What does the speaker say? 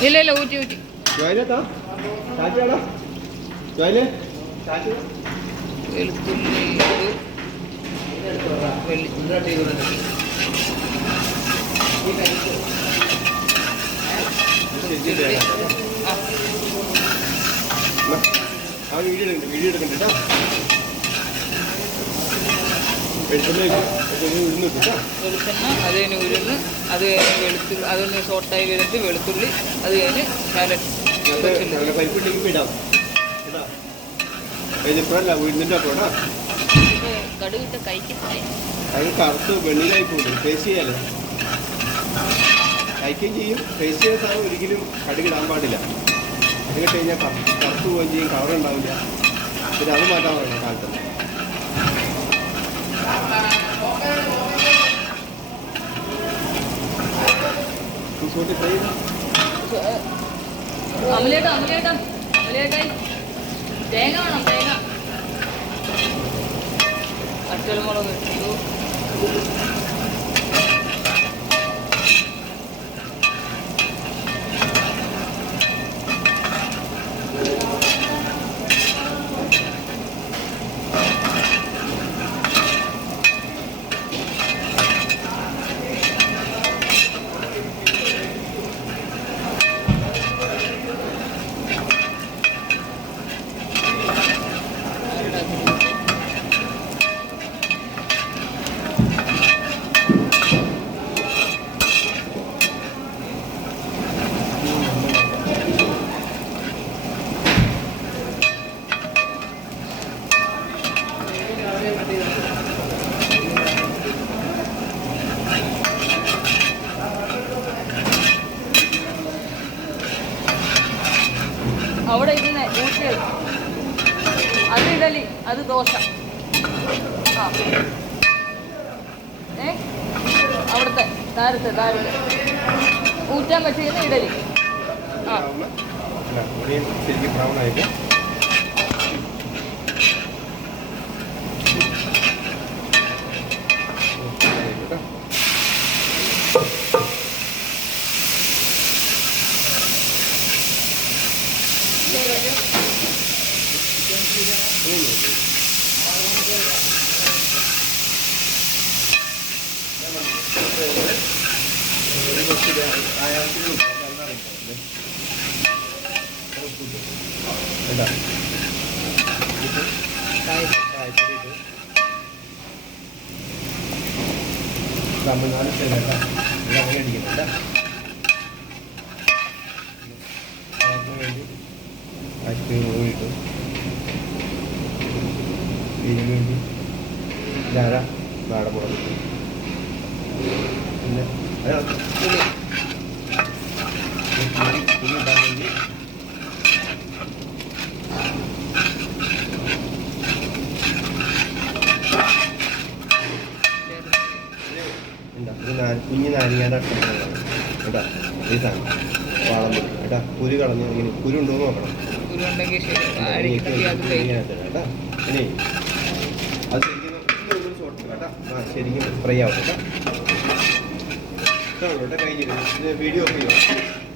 ഇല്ല ഇല്ല ഊറ്റി ഊറ്റി വെളുത്തുള്ളി വീഡിയോ എടുക്കണ്ട വെളിച്ചെണ്ണ അത് കഴിഞ്ഞ് ഉരുന്ന് അത് കഴിഞ്ഞ് വെളുത്തുള്ളി അതൊന്ന് ഷോർട്ടായി വരുന്നത് വെളുത്തുള്ളി അത് കഴിഞ്ഞ് സാലഡ് കടുകിട്ട കഴിക്കത്തില്ലേ അത് കറുത്ത് വെണ്ണിലായി പോകും ഫേസ് ചെയ്യാലോ കഴിക്കുകയും ചെയ്യും ഫേസ് ചെയ്യുന്ന സാധനം ഒരിക്കലും കടുകിടാൻ പാടില്ല അത് കിട്ടി കഴിഞ്ഞാൽ കറുത്ത് പോവുകയും ചെയ്യും കളർ ഉണ്ടാവില്ല പിന്നെ അത് മാറ്റാൻ പറയണം കാലത്ത് അമലേട്ടായി തേങ്ങ വേണം തേങ്ങ പച്ചമുളക് അവിടെ ഇരുന്ന് ഊട്ടിയത് അത് ഇഡലി അത് ദോശ ആ അവിടുത്തെ താരത്തെ ഊറ്റാൻ പറ്റിയത് ഇഡലി ആ തമിഴ്നാട് സ്റ്റൈലല്ല അങ്ങനെ അടിക്കുന്നുണ്ട് അതിന് വേണ്ടി ഐസ്ക്രീം കിട്ടും ഇതിന് വേണ്ടി ധാരാ നാടൻ മുളക് കിട്ടും പിന്നെ പുളി ഇടാൻ വേണ്ടി കുഞ്ഞ് നാരങ്ങയുടെ അട്ടങ്ങളാണ് കേട്ടോ ഈ സാധനം വാളമ്പൊടി കേട്ടാ കുരു കളഞ്ഞ് ഇങ്ങനെ കുരു ഉണ്ടോ എന്ന് നോക്കണം കേട്ടാ ഇനി അത് ശരിക്കും ഷോർട്ട് കേട്ടാ ആ ശരിക്കും ഫ്രൈ ആവട്ടെ കേട്ടോ കേട്ടോ കഴിഞ്ഞിട്ട് വീഡിയോ ഒക്കെ ചെയ്യും